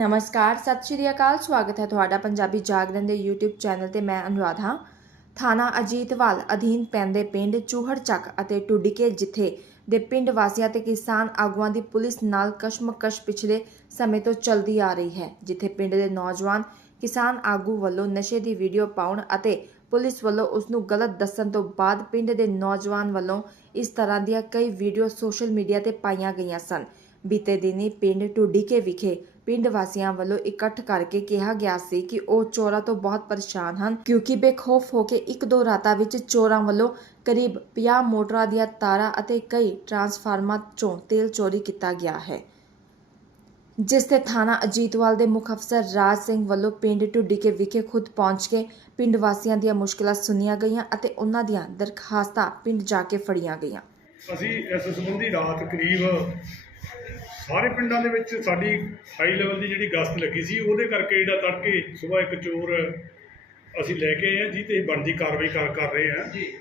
ਨਮਸਕਾਰ, ਸਤਿ ਸ਼੍ਰੀ ਅਕਾਲ, ਸਵਾਗਤ ਹੈ ਤੁਹਾਡਾ ਪੰਜਾਬੀ ਜਾਗਰਣ ਦੇ YouTube ਚੈਨਲ ਤੇ ਮੈਂ ਅਨੁਰਾਧ। ਹਾਂ ਥਾਣਾ ਅਜੀਤਵਾਲ ਅਧੀਨ ਪੈਂਦੇ ਪਿੰਡ ਚੂਹੜ ਚੱਕ ਅਤੇ ਟੁੱਡੀਕੇ ਜਿੱਥੇ ਦੇ ਪਿੰਡ ਵਾਸੀਆਂ ਤੇ ਕਿਸਾਨ ਆਗੂਆਂ ਦੀ ਪੁਲਿਸ ਨਾਲ ਕਸ਼ਮਕਸ਼ ਪਿਛਲੇ ਸਮੇਂ ਤੋਂ ਚੱਲਦੀ ਆ ਰਹੀ ਹੈ, ਜਿੱਥੇ ਪਿੰਡ ਦੇ ਨੌਜਵਾਨ ਕਿਸਾਨ ਆਗੂ ਵੱਲੋਂ ਨਸ਼ੇ ਦੀ ਵੀਡੀਓ ਪਾਉਣ ਅਤੇ ਪੁਲਿਸ ਵੱਲੋਂ ਉਸ ਨੂੰ ਗਲਤ ਦੱਸਣ ਤੋਂ ਬਾਅਦ ਪਿੰਡ ਦੇ ਨੌਜਵਾਨ ਵੱਲੋਂ ਇਸ ਤਰ੍ਹਾਂ ਦੀਆਂ ਕਈ ਵੀਡੀਓ ਸੋਸ਼ਲ ਮੀਡੀਆ ਤੇ ਪਾਈਆਂ ਗਈਆਂ ਸਨ। ਬੀਤੇ ਦਿਨੀ ਪਿੰਡ ਟੁੱਡੀਕੇ ਵਿਖੇ ਪਿੰਡ ਵਾਸੀਆਂ ਵੱਲੋਂ ਇਕੱਠ ਕਰਕੇ ਕਿਹਾ ਗਿਆ ਸੀ ਕਿ ਉਹ ਚੋਰਾਂ ਤੋਂ ਬਹੁਤ ਪਰੇਸ਼ਾਨ ਹਨ, ਕਿਉਂਕਿ ਬੇਖੌਫ ਹੋ ਕੇ ਇੱਕ ਦੋ ਰਾਤਾਂ ਵਿੱਚ ਚੋਰਾਂ ਵੱਲੋਂ ਕਰੀਬ 50 ਮੋਟਰਾਂ ਦੀਆਂ ਤਾਰਾਂ ਅਤੇ ਕਈ ਟਰਾਂਸਫਾਰਮਰ ਚੋਂ ਤੇਲ ਚੋਰੀ ਕੀਤਾ ਗਿਆ ਹੈ। ਜਿਸ ਤੇ ਥਾਣਾ ਅਜੀਤਵਾਲ ਦੇ ਮੁੱਖ ਅਫਸਰ ਰਾਜ ਸਿੰਘ ਵੱਲੋਂ ਪਿੰਡ ਟੁੱਡੀਕੇ ਵਿਖੇ ਖੁਦ ਪਹੁੰਚ ਕੇ ਪਿੰਡ ਵਾਸੀਆਂ ਦੀਆਂ ਮੁਸ਼ਕਲਾਂ ਸੁਣੀਆਂ ਗਈਆਂ ਅਤੇ ਉਹਨਾਂ ਦੀਆਂ ਦਰਖਾਸਤਾਂ ਪਿੰਡ ਜਾ ਕੇ ਫੜੀਆਂ ਗਈਆਂ। ਅਸੀਂ ਇਸ ਸੰਬੰਧੀ ਰਾਤ ਕਰੀਬ ਸਾਰੇ ਪਿੰਡਾਂ ਦੇ ਵਿੱਚ ਸਾਡੀ ਹਾਈ ਲੈਵਲ ਦੀ ਜਿਹੜੀ ਗਸ਼ਤ ਲੱਗੀ ਸੀ ਉਹਦੇ ਕਰਕੇ ਜਿਹੜਾ ਤੜਕੇ ਸਵੇਰ ਇੱਕ ਚੋਰ ਅਸੀਂ ਲੈ ਕੇ ਆਏ ਹਾਂ ਜਿਹਤੇ ਅਸੀਂ ਬਣਦੀ ਕਾਰਵਾਈ ਕਰ ਕਰ ਰਹੇ ਹਾਂ। ਜੀ।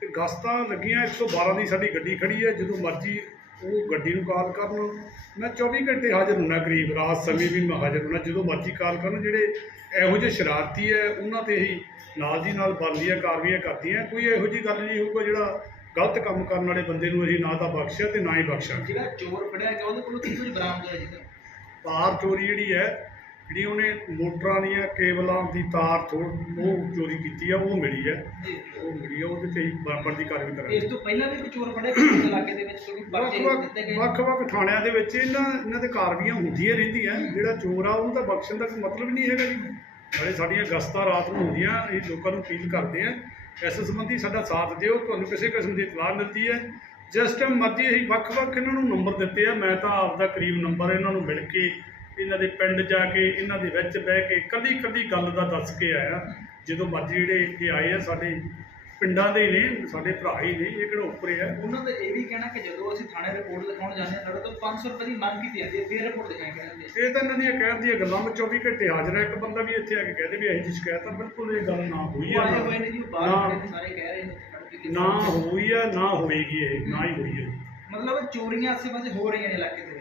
ਤੇ ਗਸ਼ਤਾਂ ਲੱਗੀਆਂ 112 ਦੀ ਸਾਡੀ ਗੱਡੀ ਖੜੀ ਹੈ ਜਦੋਂ ਮਰਜ਼ੀ ਉਹ ਗੱਡੀ ਨੂੰ ਕਾਲ ਕਰਨ। ਮੈਂ 24 ਘੰਟੇ ਹਾਜ਼ਰ ਹੁੰਨਾ ਕਰੀਬ ਰਾਤ ਸਮੇਂ ਵੀ ਮੈਂ ਹਾਜ਼ਰ ਹੁੰਨਾ ਜਦੋਂ ਮਰਜ਼ੀ ਕਾਲ ਕਰਨ ਜਿਹੜੇ ਇਹੋ ਜਿਹੇ ਸ਼ਰਾਰਤੀ ਹੈ ਉਹਨਾਂ ਤੇ ਹੀ ਨਾਲ ਦੀ ਨਾਲ ਬਣਦੀਆਂ ਕਾਰਵਾਈਆਂ ਕਰਦੀਆਂ। ਕੋਈ ਇਹੋ ਜਿਹੀ ਗੱਲ ਨਹੀਂ ਹੋਊਗਾ ਜਿਹੜਾ ਗਲਤ ਕੰਮ ਕਰਨ ਵਾਲੇ ਬੰਦੇ ਨੂੰ ਅਸੀਂ ਨਾ ਤਾਂ ਬਖਸ਼ਿਆ ਤੇ ਨਾ ਹੀ ਬਖਸ਼ਾਂਗੇ। ਜਿਹੜਾ ਚੋਰ ਫੜਿਆ ਗਿਆ ਉਹਦੇ ਕੋਲੋਂ ਕੀ ਕੁਝ ਬਰਾਮਦ ਹੋਇਆ ਜੀ? ਤਾਰ ਚੋਰੀ ਜਿਹੜੀ ਹੈ ਜਿਹੜੀ ਉਹਨੇ ਮੋਟਰਾਂ ਦੀਆਂ ਕੇਬਲਾਂ ਦੀ ਤਾਰ ਥੋੜ ਉਹ ਚੋਰੀ ਕੀਤੀ ਆ ਉਹ ਮਿਲੀ ਹੈ। ਜੀ। ਉਹ ਮਿਲੀ ਆ ਉਹਦੇ ਤੇ ਹੀ ਬਰਾਬਰ ਦੀ ਕਾਰਵਾਈ ਕਰਾਂਗੇ। ਇਸ ਤੋਂ ਪਹਿਲਾਂ ਵੀ ਕੋਈ ਚੋਰ ਫੜਿਆ ਕਿਸੇ ਇਲਾਕੇ ਦੇ ਵਿੱਚ? ਕੋਈ ਪਰਚੇ ਦਿੱਤੇ ਗਏ? ਵੱਖ-ਵੱਖ ਥਾਣਿਆਂ ਦੇ ਵਿੱਚ ਇਹਨਾਂ ਇਹਨਾਂ ਤੇ ਕਾਰਵਾਈਆਂ ਹੁੰਦੀਆਂ ਰਹਿੰਦੀਆਂ। ਜਿਹੜਾ ਚੋਰ ਆ ਉਹਨੂੰ ਤਾਂ ਬਖਸ਼ਣ ਦਾ ਕੋਈ ਮਤਲਬ ਨਹੀਂ ਹੈਗਾ ਜੀ। ਨਾਲੇ ਸਾਡੀਆਂ ਗਸਤਾਂ ਰਾਤ ਨੂੰ ਹੁੰਦੀਆਂ ਇਹ ਲੋਕਾਂ ਨੂੰ ਅਪੀਲ ਕਰਦੇ ਆ ਇਸ ਸੰਬੰਧੀ ਸਾਡਾ ਸਾਥ ਦਿਓ, ਤੁਹਾਨੂੰ ਕਿਸੇ ਕਿਸਮ ਦੀ ਇਤਲਾਹ ਮਿਲਦੀ ਹੈ। ਜਿਸ ਟਾਈਮ ਮਰਜ਼ੀ ਅਸੀਂ ਵੱਖ-ਵੱਖ ਇਹਨਾਂ ਨੂੰ ਨੰਬਰ ਦਿੱਤੇ ਆ, ਮੈਂ ਤਾਂ ਆਪਦਾ ਕਰੀਬ ਨੰਬਰ ਇਹਨਾਂ ਨੂੰ ਮਿਲ ਕੇ, ਇਹਨਾਂ ਦੇ ਪਿੰਡ ਜਾ ਕੇ, ਇਹਨਾਂ ਦੇ ਵਿੱਚ ਬਹਿ ਕੇ ਕੱਲੀ-ਕੱਲੀ ਗੱਲ ਦਾ ਦੱਸ ਕੇ ਆਇਆ। ਜਦੋਂ ਮਰਜ਼ੀ ਜਿਹੜੇ ਇੱਥੇ ਆਏ ਆ, ਸਾਡੇ ਪਿੰਡਾਂ ਦੇ ਨੇ, ਸਾਡੇ ਭਰਾ ਹੀ ਨੇ, ਇਹ ਕਿਹੜਾ ਉੱਪਰੇ ਆ। ਉਹਨਾਂ ਦਾ ਇਹ ਵੀ ਕਹਿਣਾ ਕਿ ਰਿਪੋਰਟ ਲਿਖਾਉਣ ਜਾਂਦੇ ਹਾਂ। ਸਾਡੇ ਤੋਂ 500 ਰੁਪਏ ਦੀ ਮੰਗ ਕੀਤੀ ਜਾਂਦੀ ਹੈ ਫਿਰ ਰਿਪੋਰਟ ਦਿਖਾਈ ਜਾਂਦੀ ਹੈ। ਇਹ ਤਾਂ ਇਹਨਾਂ ਦੀਆਂ ਕਹਿਣ ਦੀਆਂ ਗੱਲਾਂ ਵਿੱਚ 24 ਘੰਟੇ ਹਾਜ਼ਰ ਹੈ। ਇੱਕ ਬੰਦਾ ਵੀ ਇੱਥੇ ਆ ਕੇ ਕਹਦੇ ਵੀ ਇਹ ਜੀ ਸ਼ਿਕਾਇਤ ਆ ਬਿਲਕੁਲ ਇਹ ਗੱਲ ਨਾ ਹੋਈ ਆ। ਆਏ ਹੋਏ ਨੇ ਜੀ ਉਹ ਬਾਹਰ ਨਾ- ਖੜੇ ਨੇ, ਸਾਰੇ ਕਹਿ ਰਹੇ ਨੇ ਖੜ ਕੇ ਕਿ- ਨਾ ਹੋਈ ਆ ਨਾ ਹੋਏਗੀ ਇਹ ਨਾ ਹੀ ਹੋਈ ਹੈ ਮਤਲਬ ਚੋਰੀਆਂ ਆਸੇ ਪਾਸੇ ਹੋ ਰਹੀਆਂ ਨੇ ਇਲਾਕੇ ਦੇ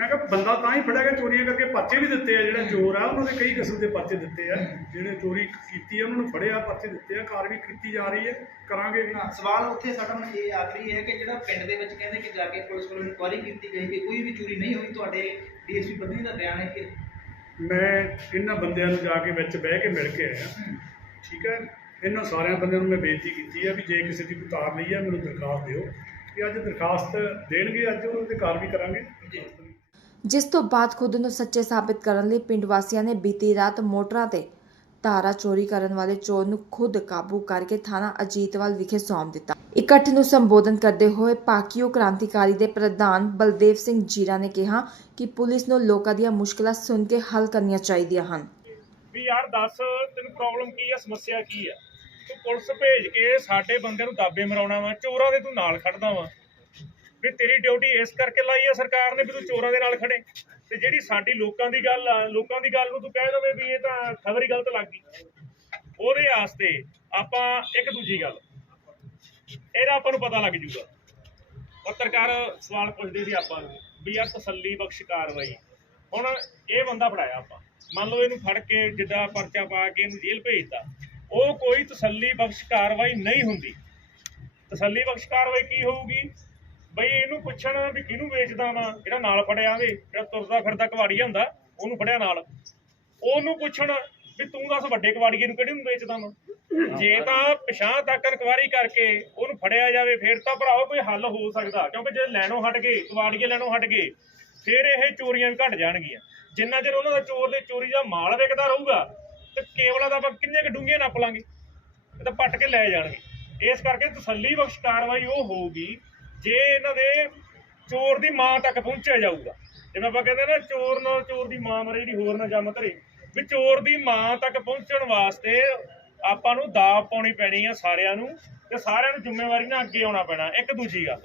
ਮੈਂ ਕਿਹਾ ਬੰਦਾ ਤਾਂ ਹੀ ਫੜਿਆ ਗਿਆ ਚੋਰੀਆਂ ਕਰਕੇ ਪਰਚੇ ਵੀ ਦਿੱਤੇ ਆ ਜਿਹੜਾ ਚੋਰ ਆ ਉਹਨਾਂ ਦੇ ਕਈ ਕਿਸਮ ਦੇ ਪਰਚੇ ਦਿੱਤੇ ਆ। ਜਿਹੜੇ ਚੋਰੀ ਕੀਤੀ ਆ ਉਹਨਾਂ ਨੂੰ ਫੜਿਆ ਪਰਚੇ ਦਿੱਤੇ ਆ ਕਾਰਵਾਈ ਕੀਤੀ ਜਾ ਰਹੀ ਹੈ ਕਰਾਂਗੇ। ਵੀ ਸਵਾਲ ਉੱਥੇ ਸਾਡਾ ਹੁਣ ਇਹ ਆਖਰੀ ਹੈ ਕਿ ਜਿਹੜਾ ਪਿੰਡ ਦੇ ਵਿੱਚ ਕਹਿੰਦੇ ਕਿ ਜਾ ਕੇ ਪੁਲਿਸ ਵੱਲੋਂ ਇਨਕੁਆਇਰੀ ਕੀਤੀ ਗਈ ਕਿ ਕੋਈ ਵੀ ਚੋਰੀ ਨਹੀਂ ਹੋਈ ਤੁਹਾਡੇ ਡੀਐਸਪੀ ਬੰਦੀ ਦਾ ਬਿਆਨ ਹੈ ਕਿ? ਮੈਂ ਇਹਨਾਂ ਬੰਦਿਆਂ ਨੂੰ ਜਾ ਕੇ ਵਿੱਚ ਬਹਿ ਕੇ ਮਿਲ ਕੇ ਆਇਆ। ਠੀਕ ਹੈ? ਇਹਨਾਂ ਸਾਰਿਆਂ ਬੰਦਿਆਂ ਨੂੰ ਮੈਂ ਬੇਨਤੀ ਕੀਤੀ ਹੈ ਵੀ ਜੇ ਕਿਸੇ ਦੀ ਕੋਈ ਤਾਰ ਲਈ ਹੈ ਮੈਨੂੰ ਦਰਖਾਸਤ ਦਿਓ। ਕਿ ਅੱਜ ਦਰਖਾਸਤ ਦੇਣਗੇ ਅੱਜ ਉਹਨਾਂ ਤੇ ਕਾਰਵਾਈ ਕਰਾਂਗੇ। ਜੀ। ਜਿਸ ਤੋਂ ਬਾਅਦ ਖੁਦ ਨੂੰ ਸੱਚੇ ਸਾਬਿਤ ਕਰਨ ਲਈ ਪਿੰਡ ਵਾਸੀਆਂ ਨੇ ਬੀਤੀ ਰਾਤ ਮੋਟਰਾਂ ਤੇ ਤਾਰਾ ਚੋਰੀ ਕਰਨ ਵਾਲੇ ਚੋਰ ਨੂੰ ਖੁਦ ਕਾਬੂ ਕਰਕੇ ਥਾਣਾ ਅਜੀਤਵਾਲ ਵਿਖੇ ਸੌਂਪ ਦਿੱਤਾ। ਇਕੱਠ ਨੂੰ ਸੰਬੋਧਨ ਕਰਦੇ ਹੋਏ ਪਾਕਿਓ ਕ੍ਰਾਂਤੀਕਾਰੀ ਦੇ ਪ੍ਰਧਾਨ ਬਲਦੇਵ ਸਿੰਘ ਜੀਰਾ ਨੇ ਕਿਹਾ ਕਿ ਪੁਲਿਸ ਨੂੰ ਲੋਕਾਂ ਦੀਆਂ ਮੁਸ਼ਕਲਾਂ ਸੁਣ ਕੇ ਹੱਲ ਕਰਨੀਆਂ ਚਾਹੀਦੀਆਂ ਹਨ। ਵੀ ਯਾਰ ਦੱਸ, ਤੈਨੂੰ ਪ੍ਰੋਬਲਮ ਕੀ ਆ, ਸਮੱਸਿਆ ਕੀ ਆ? ਤੂੰ ਪੁਲਿਸ ਭੇਜ ਕੇ ਸਾਡੇ ਬੰਦੇ ਨੂੰ ਦਾਬੇ ਮਰਾਉਣਾ ਵਾ, ਚੋਰਾਂ ਦੇ ਤੂੰ ਨਾਲ ਖੜਦਾ ਵਾ। ਵੀ ਤੇਰੀ ਡਿਊਟੀ ਇਸ ਕਰਕੇ ਲਾਈ ਆ ਸਰਕਾਰ ਨੇ ਵੀ ਤੂੰ ਚੋਰਾਂ ਦੇ ਨਾਲ ਖੜੇ। ਤੇ ਜਿਹੜੀ ਸਾਡੀ ਲੋਕਾਂ ਦੀ ਗੱਲ ਆ, ਲੋਕਾਂ ਦੀ ਗੱਲ ਨੂੰ ਤੂੰ ਕਹਿ ਦਵੇਂ ਵੀ ਇਹ ਤਾਂ ਖਬਰ ਹੀ ਗਲਤ ਲੱਗ ਗਈ। ਉਹਦੇ ਵਾਸਤੇ ਆਪਾਂ ਇੱਕ ਦੂਜੀ ਗੱਲ, ਇਹਦਾ ਆਪਾਂ ਨੂੰ ਪਤਾ ਲੱਗ ਜੂਗਾ। ਪੱਤਰਕਾਰ ਸਵਾਲ ਪੁੱਛਦੇ ਸੀ ਆਪਾਂ ਨੂੰ ਵੀ ਯਾਰ ਤਸੱਲੀ ਬਖਸ਼ ਕਾਰਵਾਈ। ਹੁਣ ਇਹ ਬੰਦਾ ਫੜਾਇਆ ਆਪਾਂ। ਮੰਨ ਲਓ ਇਹਨੂੰ ਫੜ ਕੇ ਜਿੱਦਾਂ ਪਰਚਾ ਪਾ ਕੇ ਇਹਨੂੰ ਜੇਲ੍ਹ ਭੇਜਤਾ, ਉਹ ਕੋਈ ਤਸੱਲੀ ਬਖਸ਼ ਕਾਰਵਾਈ ਨਹੀਂ ਹੁੰਦੀ। ਤਸੱਲੀ ਬਖਸ਼ ਕਾਰਵਾਈ ਕੀ ਹੋਊਗੀ? ਬਈ ਇਹਨੂੰ ਪੁੱਛਣ ਵੀ ਕਿਹਨੂੰ ਵੇਚਦਾ ਵਾ ਜਿਹੜਾ ਨਾਲ ਫੜਿਆ ਵੇ ਜਿਹੜਾ ਤੁਰਦਾ ਫਿਰਦਾ ਕਵਾੜੀਆ ਹੁੰਦਾ ਉਹਨੂੰ ਫੜਿਆ ਨਾਲ। ਉਹਨੂੰ ਪੁੱਛਣ ਵੀ ਤੂੰ ਦੱਸ ਵੱਡੇ ਕਵਾੜੀਏ ਨੂੰ ਕਿਹੜੇ ਨੂੰ ਵੇਚਦਾ ਵਾ? ਜੇ ਤਾਂ ਪਛਾਣ ਤੱਕ ਇਨਕੁਆਰੀ ਕਰਕੇ ਉਹਨੂੰ ਫੜਿਆ ਜਾਵੇ ਫਿਰ ਤਾਂ ਭਰਾਓ ਕੋਈ ਹੱਲ ਹੋ ਸਕਦਾ ਕਿਉਂਕਿ ਜੇ ਲੈਣੋਂ ਹਟ ਗਏ ਕਵਾੜੀਏ ਲੈਣੋਂ ਹਟ ਗਏ ਫਿਰ ਇਹ ਚੋਰੀਆਂ ਵੀ ਘਟ ਜਾਣਗੀਆਂ। ਜਿੰਨਾ ਚਿਰ ਉਹਨਾਂ ਦਾ ਚੋਰ ਦੇ ਚੋਰੀ ਦਾ ਮਾਲ ਵਿਕਦਾ ਰਹੂਗਾ ਤੇ ਕੇਵਲਾਂ ਦਾ ਆਪਾਂ ਕਿੰਨੇ ਕੁ ਡੂੰਘੀਆਂ ਨੱਪ ਲਾਂਗੇ ਇਹ ਤਾਂ ਪੱਟ ਕੇ ਲੈ ਜਾਣਗੇ। ਇਸ ਕਰਕੇ ਤਸੱਲੀ ਬਖਸ਼ ਕਾਰਵਾਈ ਉਹ ਹੋਊਗੀ ਜੇ ਇਹਨਾਂ ਦੇ ਚੋਰ ਦੀ ਮਾਂ ਤੱਕ ਪਹੁੰਚਿਆ ਜਾਊਗਾ, ਜਿਵੇਂ ਆਪਾਂ ਕਹਿੰਦੇ ਨਾ ਚੋਰ ਨਾਲ ਚੋਰ ਦੀ ਮਾਂ ਮਰੇ ਜਿਹੜੀ ਹੋਰ ਨਾ ਜੰਮ ਧਰੇ, ਵੀ ਚੋਰ ਦੀ ਮਾਂ ਤੱਕ ਪਹੁੰਚਣ ਵਾਸਤੇ ਆਪਾਂ ਨੂੰ ਦਾਅ ਪਾਉਣੀ ਪੈਣੀ ਆ ਸਾਰਿਆਂ ਨੂੰ ਤੇ ਸਾਰਿਆਂ ਨੂੰ ਜ਼ਿੰਮੇਵਾਰੀ ਨਾਲ ਅੱਗੇ ਆਉਣਾ ਪੈਣਾ, ਇੱਕ ਦੂਜੀ ਗੱਲ।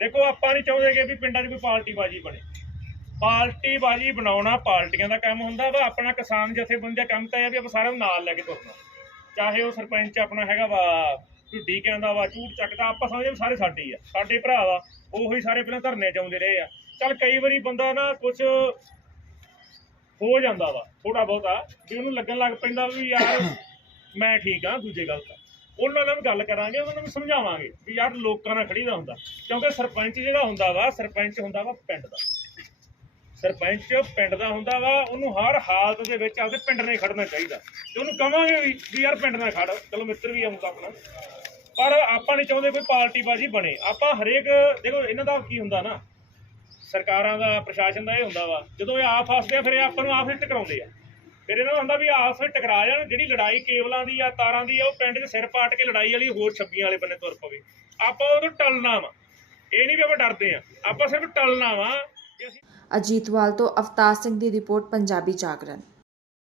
ਦੇਖੋ, ਆਪਾਂ ਨਹੀਂ ਚਾਹੁੰਦੇ ਕਿ ਵੀ ਪਿੰਡਾਂ 'ਚ ਵੀ ਪਾਰਟੀ ਬਾਜੀ ਬਣੇ। ਪਾਰਟੀ ਬਾਜੀ ਬਣਾਉਣਾ ਪਾਰਟੀਆਂ ਦਾ ਕੰਮ ਹੁੰਦਾ ਵਾ, ਆਪਣਾ ਕਿਸਾਨ ਜਥੇਬੰਦੀ ਦਾ ਕੰਮ ਤਾਂ ਇਹ ਵੀ ਆਪਾਂ ਸਾਰਿਆਂ ਨੂੰ ਨਾਲ ਲੈ ਕੇ ਤੁਰਨਾ। ਚਾਹੇ ਉਹ ਸਰਪੰਚ ਆਪਣਾ ਹੈਗਾ ਵਾ ਢੁੱਡੀ ਕਹਿੰਦਾ ਵਾ, ਝੂਠ ਚੱਕਦਾ, ਆਪਾਂ ਸਮਝਦੇ ਵੀ ਸਾਰੇ ਸਾਡੇ ਹੀ ਆ, ਸਾਡੇ ਭਰਾ ਵਾ, ਉਹੀ ਸਾਰੇ ਪਹਿਲਾਂ ਧਰਨੇ ਚਾਉਂਦੇ ਰਹੇ ਆ। ਚੱਲ ਕਈ ਵਾਰੀ ਬੰਦਾ ਨਾ ਕੁਝ ਹੋ ਜਾਂਦਾ ਵਾ ਥੋੜਾ ਬਹੁਤਾ, ਵੀ ਉਹਨੂੰ ਲੱਗਣ ਲੱਗ ਪੈਂਦਾ ਵੀ ਯਾਰ ਮੈਂ ਠੀਕ ਆ, ਦੂਜੇ ਗਲਤ ਆ। ਉਹਨਾਂ ਨਾਲ ਵੀ ਗੱਲ ਕਰਾਂਗੇ, ਉਹਨਾਂ ਨੂੰ ਸਮਝਾਵਾਂਗੇ ਵੀ ਯਾਰ ਲੋਕਾਂ ਨਾਲ ਖੜੀਦਾ ਹੁੰਦਾ, ਕਿਉਂਕਿ ਸਰਪੰਚ ਜਿਹੜਾ ਹੁੰਦਾ ਵਾ, ਸਰਪੰਚ ਹੁੰਦਾ ਵਾ ਪਿੰਡ ਦਾ। ਸਰਪੰਚ ਪਿੰਡ ਦਾ ਹੁੰਦਾ ਵਾ, ਉਹਨੂੰ ਹਰ ਹਾਲਤ ਦੇ ਵਿੱਚ ਆਪਦੇ ਪਿੰਡ ਨੇ ਖੜਨਾ ਚਾਹੀਦਾ। ਤੇ ਉਹਨੂੰ ਕਵਾਂਗੇ ਵੀ ਵੀ ਯਾਰ ਪਿੰਡ ਨਾਲ ਖੜ, ਚਲੋ ਮਿੱਤਰ ਵੀ ਆਉਂਦਾ ਆਪਣਾ। ਪਰ ਆਪਾਂ ਨਹੀਂ ਚਾਹੁੰਦੇ ਕੋਈ ਪਾਰਟੀ ਬਾਜੀ ਬਣੇ। ਆਪਾਂ ਹਰੇਕ, ਦੇਖੋ, ਇਹਨਾਂ ਦਾ ਕੀ ਹੁੰਦਾ ਨਾ, ਸਰਕਾਰਾਂ ਦਾ, ਪ੍ਰਸ਼ਾਸਨ ਦਾ ਇਹ ਹੁੰਦਾ ਵਾ, ਜਦੋਂ ਇਹ ਆਪ ਫਸਦੇ ਆ, ਫਿਰ ਇਹ ਆਪਾਂ ਨੂੰ ਆਪ ਹੀ ਟਕਰਾਉਂਦੇ ਆ। ਫਿਰ ਇਹਨਾਂ ਦਾ ਹੁੰਦਾ ਵੀ ਆਪਸ ਵਿੱਚ ਟਕਰਾ ਜਾਣ, ਜਿਹੜੀ ਲੜਾਈ ਕੇਬਲਾਂ ਦੀ ਆ, ਤਾਰਾਂ ਦੀ ਆ, ਉਹ ਪਿੰਡ 'ਚ ਸਿਰ ਪਾਟ ਕੇ ਲੜਾਈ ਵਾਲੀ ਹੋਰ ਛੱਬੀਆਂ ਵਾਲੇ ਬੰਨੇ ਤੁਰ ਪਵੇ। ਆਪਾਂ ਉਹਨੂੰ ਤੋਂ ਟਲਣਾ ਵਾ। ਇਹ ਨਹੀਂ ਵੀ ਆਪਾਂ ਡਰਦੇ ਆ। ਆਪਾਂ ਸਿਰਫ ਟਲਣਾ ਵਾ ਅਜੀਤਵਾਲ ਤੋਂ ਅਵਤਾਰ ਸਿੰਘ ਦੀ ਰਿਪੋਰਟ ਪੰਜਾਬੀ ਜਾਗਰਣ।